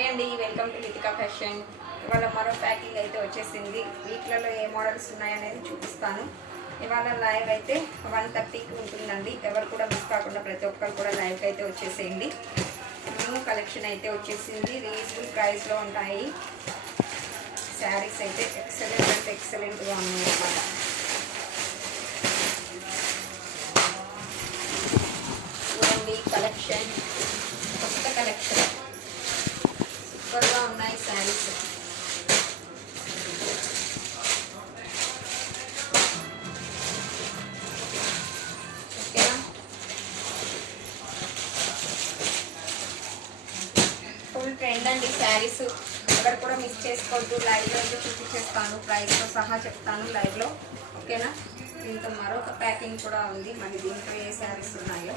Hi అండి, welcome to Litika fashion. ఇవాళ మరో ప్యాకింగ్ అయితే వచ్చేసింది. వీటిలలో ఏ మోడల్స్ ఉన్నాయనేది చూపిస్తాను. ఇవాళ లైవ్ అయితే 1:30కి ఉంటుందండి. ఎవరు కూడా మిస్ కాకుండా ప్రతి ఒక్కరు కూడా లైవ్కి అయితే వచ్చేసేయండి. న్యూ కలెక్షన్ అయితే వచ్చేసింది. రీజనబుల్ ప్రైస్లో ఉంటాయి. శారీస్ అయితే ఎక్సలెంట్ అంటే ఎక్సలెంట్గా ఉన్నాయి అన్నమాట. చూడండి కలెక్షన్, కొత్త కలెక్షన్ సూపర్గా ఉన్నాయి శారీస్. ఓకేనా, ఫుల్ ట్రెండ్ అండి శారీస్. ఎవరు కూడా మిస్ చేసుకోవద్దు. లైవ్లో అయితే చూపించేస్తాను, ప్రైస్తో సహా చెప్తాను లైవ్లో. ఓకేనా, దీంతో మరొక ప్యాకింగ్ కూడా ఉంది. మరి దీంట్లో ఏ శారీస్ ఉన్నాయో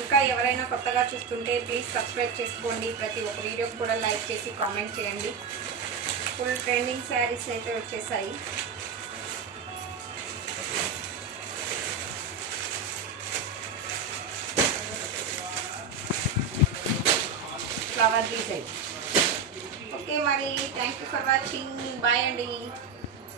ఇంకా ఎవరైనా కొత్తగా చూస్తుంటే ప్లీజ్ సబ్స్క్రైబ్ చేసుకోండి. ప్రతి ఒక్క వీడియోకి కూడా లైక్ చేసి కామెంట్ చేయండి. ఫుల్ ట్రెండింగ్ శారీస్ అయితే వచ్చేసాయి. Flower design. ఓకే మరి, thank you for watching. Bye అండి.